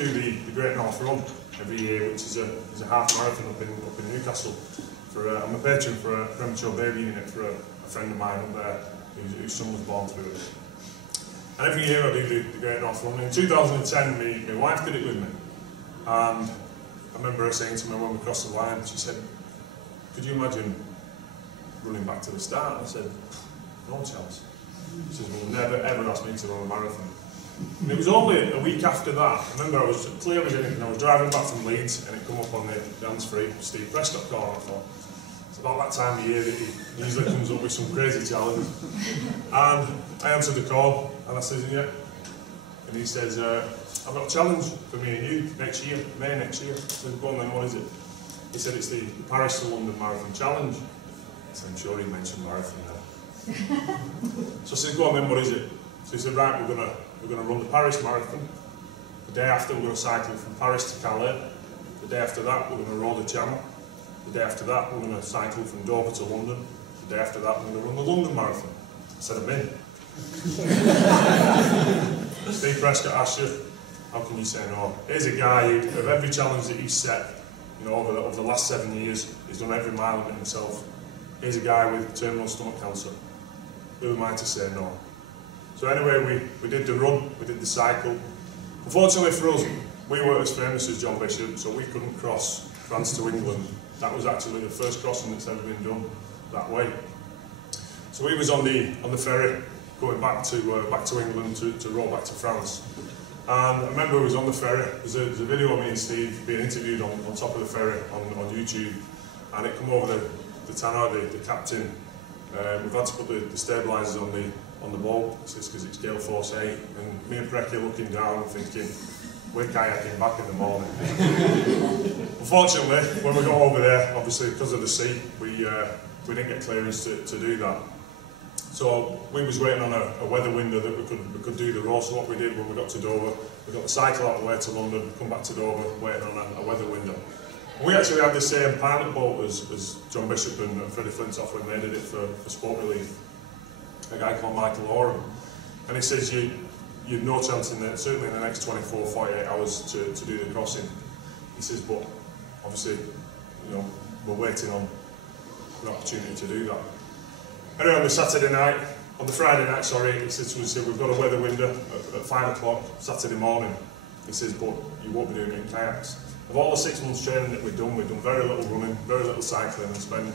do the Great North Run every year, which is a half marathon up in Newcastle. I'm a patron for a premature baby unit for a friend of mine up there whose son was born through it. And every year I do the Great North Run. In 2010, my wife did it with me. And I remember her saying to me when we crossed the line, she said, "Could you imagine running back to the start?" And I said, "No chance." She says, "Well, never ever asked me to run a marathon." And it was only a week after that, I remember I was clear as anything, I was driving back from Leeds and it come up on the hands-free Steve Prescott call, and I thought, it's about that time of year that he usually comes up with some crazy challenges. And I answered the call and I said, "Yeah." And he says, "I've got a challenge for me and you next year, May next year." I said, "Go on then, what is it?" He said, "It's the Paris to London Marathon Challenge." I said, "I'm sure he mentioned marathon there." So I said, "Go on then, what is it?" So he said, "Right, we're going to run the Paris Marathon. The day after, we're going to cycle from Paris to Calais. The day after that, we're going to row the Channel. The day after that, we're going to cycle from Dover to London. The day after that, we're going to run the London Marathon." I said, "I'm in." Steve Prescott asks you, how can you say no? Here's a guy who, of every challenge that he's set, over the last 7 years, he's done every mile of it himself. Here's a guy with terminal stomach cancer. Who am I to say no? So anyway, we did the run, we did the cycle. Unfortunately for us, we weren't as famous as John Bishop, so we couldn't cross France to England. That was actually the first crossing that's ever been done that way. So we was on the ferry going back to England to row back to France. And I remember we was on the ferry. There's a video of me and Steve being interviewed on top of the ferry on YouTube, and it come over the tannoy, the captain. We've had to put the stabilisers on the boat, because it's gale force 8, and me and Precky looking down and thinking, we're kayaking back in the morning. Unfortunately, when we got over there, obviously because of the sea, we didn't get clearance to do that. So we was waiting on a weather window that we could do the row. So what we did when we got to Dover, we got the cycle out of the way to London, come back to Dover, waiting on a weather window. And we actually had the same pilot boat as John Bishop and Freddie Flintoff when they did it for Sport Relief. A guy called Michael Oram, and he says you've no chance certainly in the next 24, 48 hours to do the crossing. He says, but obviously, we're waiting on an opportunity to do that. Anyway, on the Friday night, he said to us, we've got a weather window at 5 o'clock Saturday morning. He says, but you won't be doing it in kayaks. Of all the 6 months training that we've done very little running, very little cycling, and spent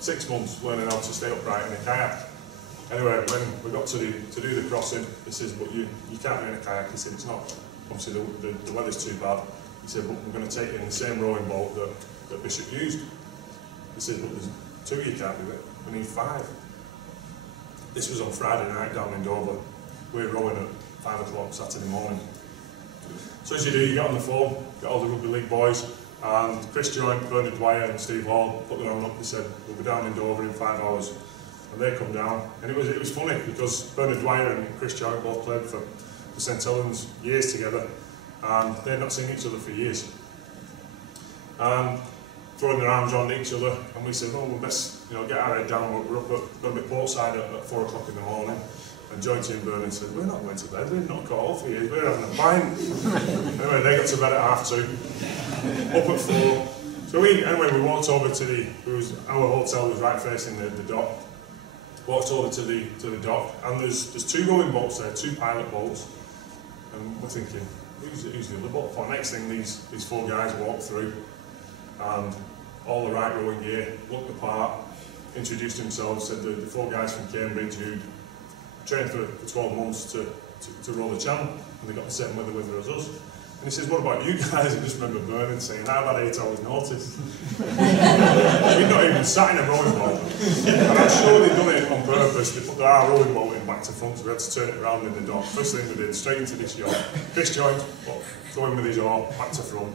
6 months learning how to stay upright in a kayak. Anyway, when we got to do the crossing, he says, but you can't be in a kayak. He said, it's not, obviously the weather's too bad. He said, but we're going to take you in the same rowing boat that Bishop used. He said, but there's 2 you can't do it, we need 5. This was on Friday night down in Dover. We're rowing at 5 o'clock Saturday morning. So as you do, you get on the phone, get all the Rugby League boys, and Chris Joint, Bernard Dwyer and Steve Hall put their own up. They said, we'll be down in Dover in 5 hours. And they come down, and it was funny because Bernard Dwyer and Chris Joint both played for St Helens years together, and they'd not seen each other for years. And throwing their arms around each other, and we said, "Oh, we best get our head down. We're up going to be portside at 4 o'clock in the morning." And Jointy and Bernard said, "We're not going to bed. We've not got off for years. We're having a pint." Anyway, they got to bed at 2:30, up at 4. So we walked over to our hotel was right facing the dock. Walked over to the dock, and there's 2 rowing boats there, 2 pilot boats, and we're thinking, who's the other boat for? Next thing, these 4 guys walked through, and all the right rowing gear, looked the part, introduced themselves, said the 4 guys from Cambridge who'd trained for 12 months to row the Channel, and they got the same weather with her as us. And he says, "What about you guys?" I just remember Bernard saying, "I've had 8 hours notice." We'd not even sat in a rowing boat. And I'm sure they'd done it on purpose. They put our rowing boat in back to front, so we had to turn it around in the dock. First thing we did, straight into this yacht. Chris Joint, going with his oar, back to front.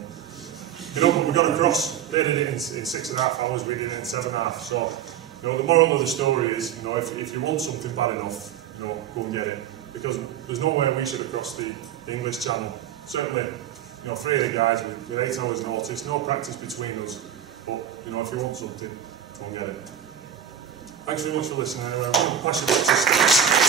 But we got across. They did it in 6.5 hours, we did it in 7.5. So, the moral of the story is, if you want something bad enough, go and get it. Because there's no way we should have crossed the English Channel. Certainly, 3 of the guys with 8 hours notice, no practice between us, but, if you want something, go and get it. Thanks very much for listening anyway. I'm going to pass you back to Steve.